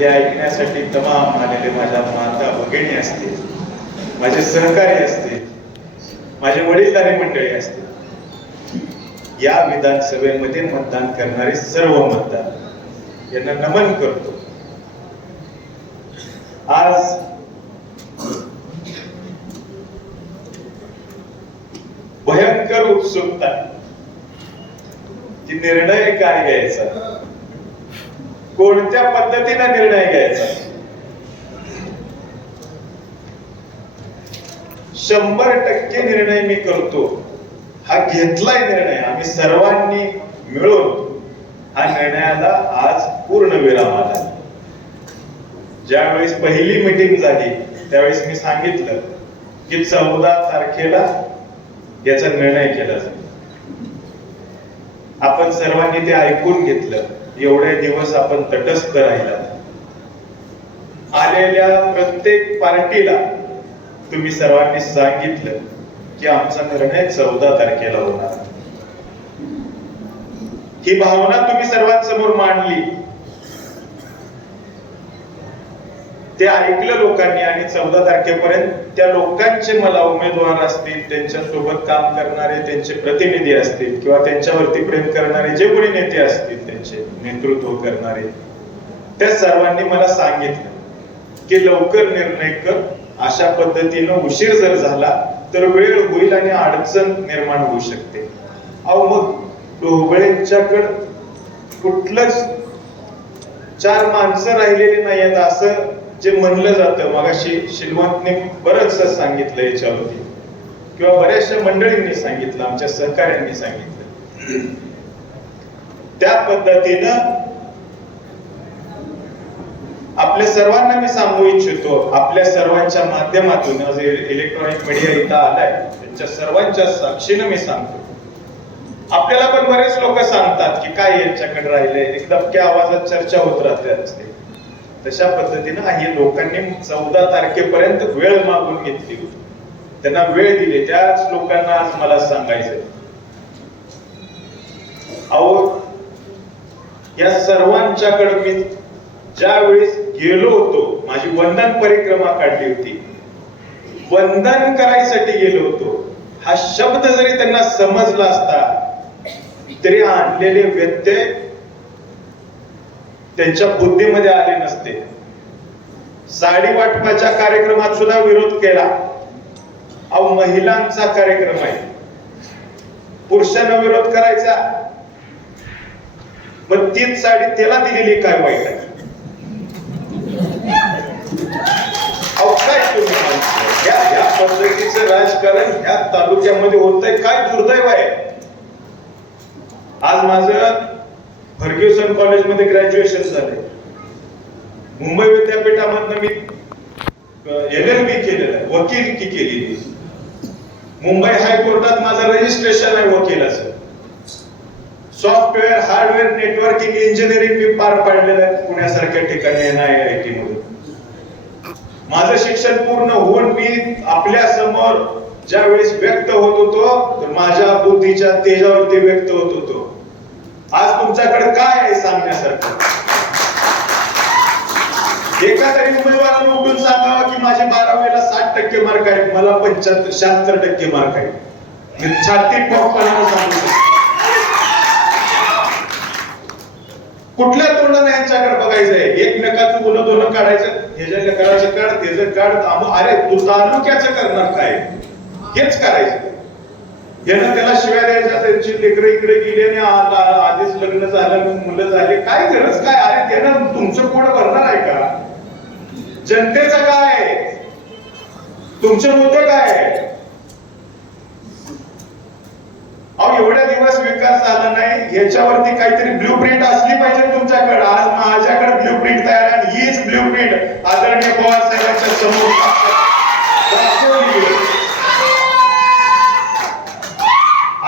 हे ऐकण्यासाठी तमाम आलेले माझ्या माता भगिनी असतील माझे सहकारी असतील माझे वडीलधारी मंडळी असतील या विधानसभेमध्ये मतदान करणारे सर्व मतदार यांना नमन करतो. आज भयंकर उत्सुकता. की निर्णय काय घ्यायचा? कोणत्या पद्धतीने निर्णय घ्यायचा? शंभर टक्के निर्णय मी करतो. हा घेतलाय निर्णय. आम्ही सर्वांनी मिळून हा निर्णयाला आज पूर्ण विराम आला. ज्यावेळेस पहिली मीटिंग झाली त्यावेळेस मी सांगितलं की चौदा तारखेला याचा निर्णय केला जाईल. आपण सर्वांनी ते ऐकून घेतलं. एवढे दिवस आपण तटस्थ राहिला. आलेल्या प्रत्येक पार्टीला तुम्ही सर्वांनी सांगितलं की आमचा निर्णय चौदा तारखेला होणार. ही भावना तुम्ही सर्वांसमोर मांडली. ते ऐकलं लोकांनी आणि चौदा तारखेपर्यंत त्या लोकांचे मला उमेदवार असतील त्यांच्यासोबत काम करणारे त्यांचे प्रतिनिधी असतील किंवा त्यांच्यावरती प्रेम करणारे जे कोणी नेते असतील त्यांचे नेतृत्व करणारे. त्या सर्वांनी मला सांगितलं की लवकर निर्णय कर. अशा पद्धतीनं उशीर जर झाला तर वेळ होईल आणि अडचण निर्माण होऊ शकते. अहो मग ढोबळेंच्याकडं कुठलंच चार माणसं राहिलेली नाहीयेत असं जे म्हणलं जातं. मगाशी शिलवंतने बरंच सांगितलं याच्यावरती. किंवा बऱ्याचशा मंडळींनी सांगितलं आमच्या सहकाऱ्यांनी सांगितलं. त्या पद्धतीनं आपल्या सर्वांना मी सांगू इच्छितो आपल्या सर्वांच्या माध्यमातून आज इलेक्ट्रॉनिक मीडिया इथं आलाय त्यांच्या सर्वांच्या साक्षीनं मी सांगतो. आपल्याला पण बरेच लोक सांगतात की काय यांच्याकडे राहिले एकदम क्या आवाजात चर्चा होत राहते असते तशा पद्धतीनं हे लोकांनी चौदा तारखेपर्यंत वेळ मागून घेतली होती. त्यांना वेळ दिली त्याच लोकांना आज मला सांगायचं अहो या सर्वांच्याकडे मी ज्या वेळेस गेलो होतो माझी वंदन परिक्रमा काढली होती. वंदन करायसाठी गेलो होतो. हा शब्द जरी त्यांना समजला असता तरी आणलेले व्यत्यय त्यांच्या बुद्धीमध्ये आले नसते. साडी वाटपाच्या कार्यक्रमात सुद्धा विरोध केला. अहो महिलांचा कार्यक्रम आहे. पुरुषांना विरोध करायचा. मग तीच साडी त्याला दिलेली काय वाईट आहे? या पद्धतीचं राजकारण ह्या तालुक्यामध्ये होतंय काय दुर्दैव आहे? आज माझं फर्ग्युसन कॉलेजमध्ये ग्रॅज्युएशन झालंय. मुंबई विद्यापीठामधनं मी एल एल बी केलेलं आहे वकिलकी केलेली. मुंबई हायकोर्टात माझं रजिस्ट्रेशन आहे वकिलाचं. सॉफ्टवेअर हार्डवेअर नेटवर्किंग इंजिनिअरिंग मी पार पाडलेलं आहे. पुण्यासारख्या ठिकाणी एन आय आय टी मधून. माझं शिक्षण पूर्ण होऊन मी आपल्यासमोर ज्या वेळेस व्यक्त होत होतो तर माझ्या बुद्धीच्या तेजावरती व्यक्त होत होतो. आज तुमच्याकडे काय आहे सांगण्यासारखं? एका तरी उमेदवारानं उठून सांगावं की माझे बारावीला साठ टक्के मार्क आहेत मला पंच्याहत्तर शहात्तर टक्के मार्क आहेत. मी छाती ठोकपणानं सांगू शकतो कुठल्या तोंडाने यांच्याकडे बघायचंय एकमेकाचं गुन्हा दोन काढायचं ह्याच्या करायचं काढ त्याचं काढ थांबू. अरे तू तालुक्याचं करणार काय? हेच करायचं. यानं त्याला शिवाय द्यायच्या त्यांची लेकरं इकडे गेले आणि आ- आधीच लग्न झालं मुलं झाले. काय गरज काय? अरे त्यानं तुमचं पोट भरणार आहे का? जनतेचं काय आहे? तुमचे मुद्दे काय एवढ्या दिवस विकास झाला नाही याच्यावरती काहीतरी ब्ल्यू प्रिंट असली पाहिजे तुमच्याकडे. आज माझ्याकडे ब्ल्यू प्रिंट तयार आहे आणि हीच ब्ल्यू प्रिंट आदरणीय पवार साहेबांच्या समोर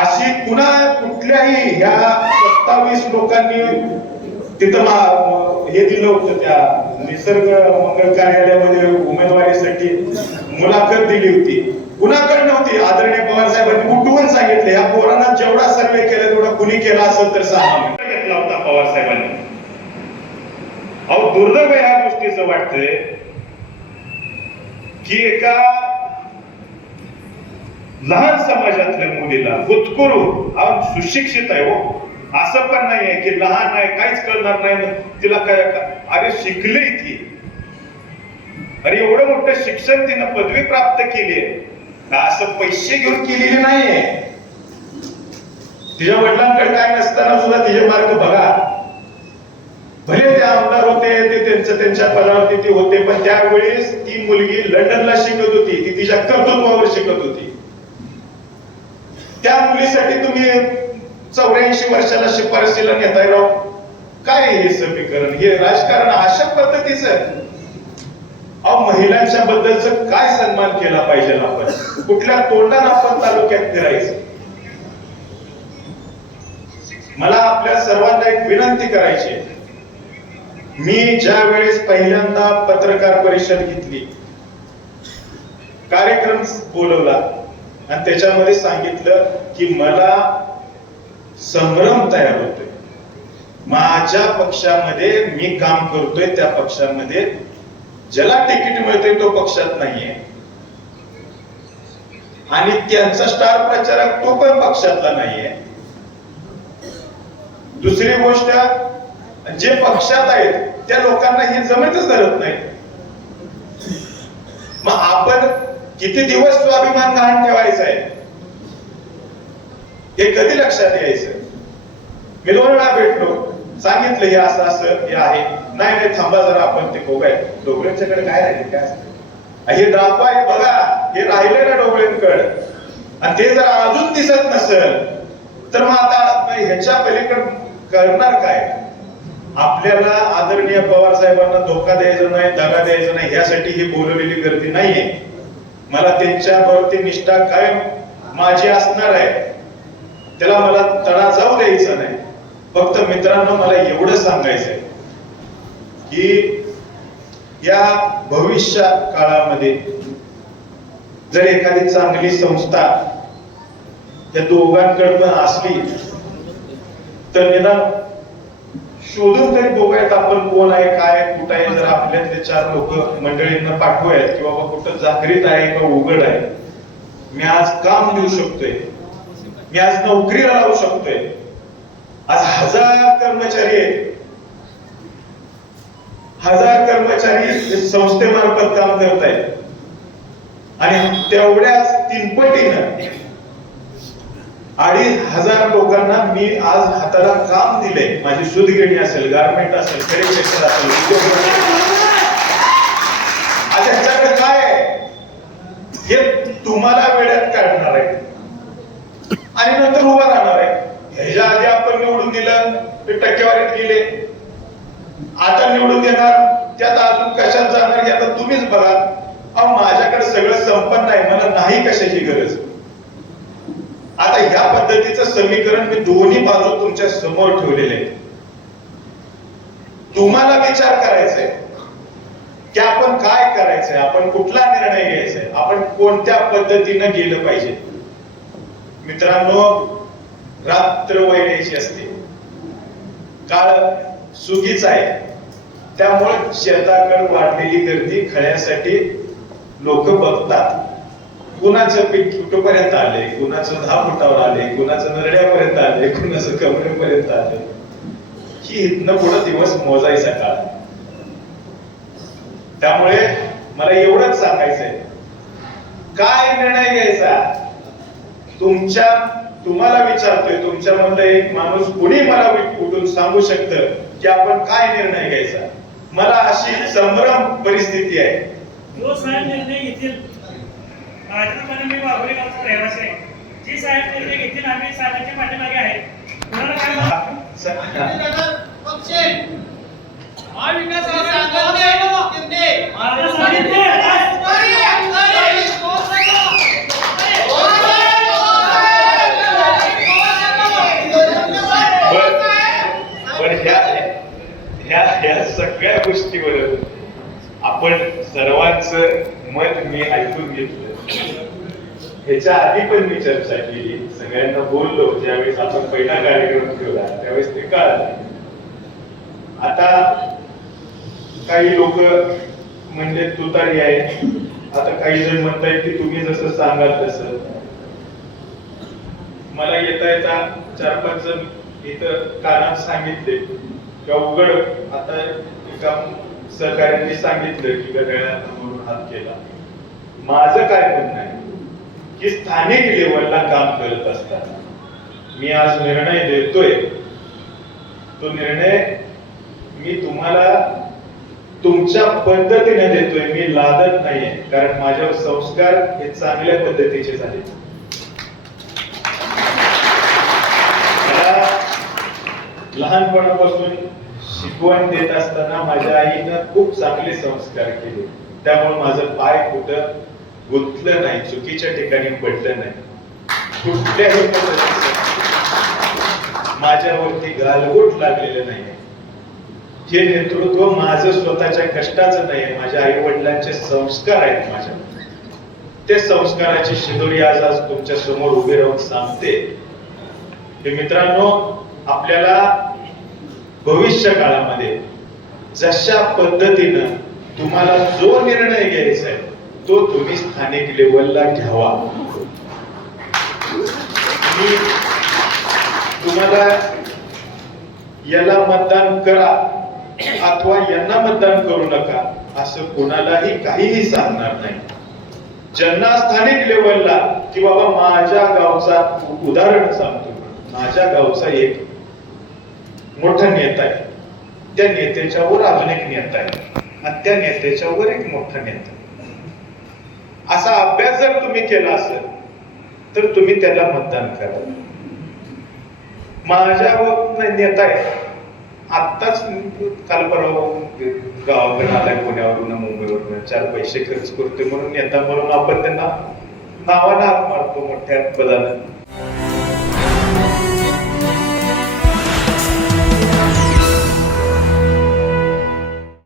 अशी पुन्हा कुठल्याही ह्या सत्तावीस लोकांनी तिथं हे दिलं होतं त्या निसर्ग मंगल कार्यालयामध्ये उमेदवारीसाठी मुलाखत दिली होती. कुणाकडे नव्हती आदरणीय पवार साहेबांनी उठवून सांगितले या पोरांना जेवढा सर्वे केला तेवढा कुणी केला असेल तर सहा घेतला होता पवार साहेबांनी. अहो दुर्दैव या ह्या चुकीचं वाटतंय की एका लहान समाजातल्या मुलीला हुतकुरू अहो सुशिक्षित आहे हो. असं पण नाहीये की लहान आहे काहीच कळणार नाही. तिला काय अरे शिकली ती. अरे एवढं मोठं शिक्षण तिनं पदवी प्राप्त केली आहे. असं पैसे घेऊन केलेली नाहीये? तिच्या वडिलांकडे काय नसताना सुद्धा तिचे मार्ग बघा. भले ते आमदार होते ते त्यांच्या त्यांच्या पदावरती ते होते पण त्यावेळेस ती मुलगी लंडनला शिकत होती ती तिच्या कर्तृत्वावर शिकत होती. त्या मुलीसाठी तुम्ही चौऱ्याऐंशी वर्षाला शिफारसीला नेताय राव. काय हे समीकरण? हे राजकारण अशा पद्धतीचं अहो महिलांच्या बद्दलच काय सन्मान केला पाहिजे आपण? कुठल्या तोंडात आपण तालुक्यात फिरायचं? मला आपल्या सर्वांना एक विनंती करायची मी ज्या वेळेस पहिल्यांदा पत्रकार परिषद घेतली कार्यक्रम बोलवला आणि त्याच्यामध्ये सांगितलं की मला संभ्रम तयार होतोय. माझ्या पक्षामध्ये मी काम करतोय त्या पक्षामध्ये ज्याला तिकीट मिळते तो पक्षात नाहीये. आणि त्यांचा स्टार प्रचारक तो पण पक्षातला नाहीये. दुसरी गोष्ट जे पक्षात आहेत त्या लोकांना हे जमतच धरत नाही मग आपण किती दिवस स्वाभिमान गहाण ठेवायचा आहे हे कधी लक्षात यायचं? मी दोन वेळा भेटलो. सांगितलं हे असं असं हे आहे. नाही नाही थांबा जरा आपण ते बघूया डोबळ्यांच्याकडे काय राहिले काय असतं? हे दाखवाय बघा. हे राहिले ना डोबळ्यांकडे आणि ते जर अजून दिसत नसेल तर मग आता ह्याच्या पलीकडे करणार काय? आपल्याला आदरणीय पवार साहेबांना धोका द्यायचा नाही दगा द्यायचा नाही यासाठी ही बोलवलेली गर्दी नाहीये. मला त्यांच्यावरती निष्ठा कायम माझी असणार आहे. त्याला मला तडा जाऊ द्यायचा नाही. फक्त मित्रांनो मला एवढं सांगायचंय की या भविष्य काळामध्ये जर एखादी चांगली संस्था या दोघांकडे पण असली तर निदान शोधून तरी बघूयात आपण कोण आहे काय कुठं आहे जर आपल्यातले चार लोक मंडळींना पाठवूयात की बाबा कुठं जागृत आहे का उघड आहे. मी आज काम देऊ शकतोय. मी आज नोकरीला लावू शकतोय. आज हजार कर्मचारी आहेत. हजार कर्मचारी संस्थेमार्फत काम करत आहेत. आणि तेवढ्याच तीनपटीनं अडीच हजार लोकांना मी आज हाताला काम दिले माझी सुदगिरणी असेल गारमेंट असेल सेक्टर असेल उद्योग असेल. आज काय आहे? हे तुम्हाला वेळात काढणार आहे. आणि नंतर उभा राहणार ह्याच्या आधी आपण निवडून दिलं ते टक्केवारीत गेले. आता निवडून देणार त्यात अजून कशात जाणार हे आता तुम्हीच बघा. अहो माझ्याकडे सगळं संपन्न आहे मला नाही कशाची गरज. आता ह्या पद्धतीचं समीकरण मी दोन्ही बाजू तुमच्यासमोर ठेवलेले आहे तुम्हाला विचार करायचा आहे की आपण काय करायचंय? आपण कुठला निर्णय घ्यायचा आपण कोणत्या पद्धतीनं गेलं पाहिजे? मित्रांनो रात्र वैण्याची असते. काळ सुगीचा आहे. त्यामुळे शेताकडे वाढलेली गर्दी खळ्यासाठी लोक बघतात. कुणाचं पीक कुठपर्यंत आले कुणाचं दहा फुटावर आले कुणाचं नरड्यापर्यंत आले कुणाचं कमरेपर्यंत आले ही इथनं पुढे दिवस मोजायचा काळ. त्यामुळे मला एवढंच सांगायचंय. काय निर्णय घ्यायचा? तुमच्या तुम्हाला विचारतोय तुमच्या मधलं एक माणूस कुणी मला उठून सांगू शकतं की आपण काय निर्णय घ्यायचा? मला अशी संभ्रम परिस्थिती आहे. जो साहेब निर्णय घेतील मी बाबरी गावचा रहिवासी आहे. जे साहेब निर्णय घेतील आम्ही साहेबांच्या पाठीमागे आहे. कुणाला काय म्हणा- पण ह्या ह्या ह्या सगळ्या गोष्टीवर आपण सर्वांचं मत मी ऐकून घेतलं. ह्याच्या आधी पण मी चर्चा केली. सगळ्यांना बोललो ज्यावेळेस आपण पहिला कार्यक्रम ठेवला त्यावेळेस ते कळालं. आता काही लोक म्हणजे तुतारी आहे. आता काही जण म्हणतायत की तुम्ही जसं सांगाल तसं. मला येता येता चार पाच जण इथं कानात सांगितले. किंवा उघड? आता एका सहकार्यांनी सांगितलं की गड्याला काम केला. माझं काय म्हणणं आहे? की स्थानिक लेवलला काम करत असताना मी आज निर्णय देतोय. तो निर्णय मी तुम्हाला तुमच्या पद्धतीने देतोय. मी लादत नाहीये. कारण माझ्यावर संस्कार हे चांगल्या पद्धतीचे झाले. मला लहानपणापासून शिकवण देत असताना माझ्या आईनं खूप चांगले संस्कार केले. त्यामुळे माझं पाय कुठं गुंतलं नाही चुकीच्या ठिकाणी पडलं नाही. कुठल्याही माझ्यावरती गालबोट लागलेलं नाही हे नेतृत्व माझं स्वतःच्या कष्टाचं नाही माझ्या आई वडिलांचे संस्कार आहेत माझ्या ते संस्काराची शिदोरी आज आज तुमच्यासमोर उभे राहून सांगते. मित्रांनो आपल्याला भविष्य काळामध्ये जशा पद्धतीनं तुम्हाला जो निर्णय घ्यायचा आहे तो तुम्ही स्थानिक लेवलला घ्यावा. तुम्हाला याला मतदान करा अथवा यांना मतदान करू नका असं कोणालाही काहीही सांगणार नाही. ज्यांना स्थानिक लेवलला की बाबा माझ्या गावचा उदाहरण सांगतो. माझ्या गावचा एक मोठा नेता आहे. त्या नेत्याच्यावर अजून एक नेता आहे. आणि त्या नेत्याच्या वर एक मोठा नेता. असा अभ्यास जर तुम्ही केला असेल तर तुम्ही त्याला मतदान करा. माझ्या नेता आहे. आत्ताच काल परवा गावाकडे आलाय पुण्यावरून मुंबईवरून. चार पैसे खर्च करतोय म्हणून नेता म्हणून आपण त्यांना नावाला हाक मारतो मोठ्या पदानं.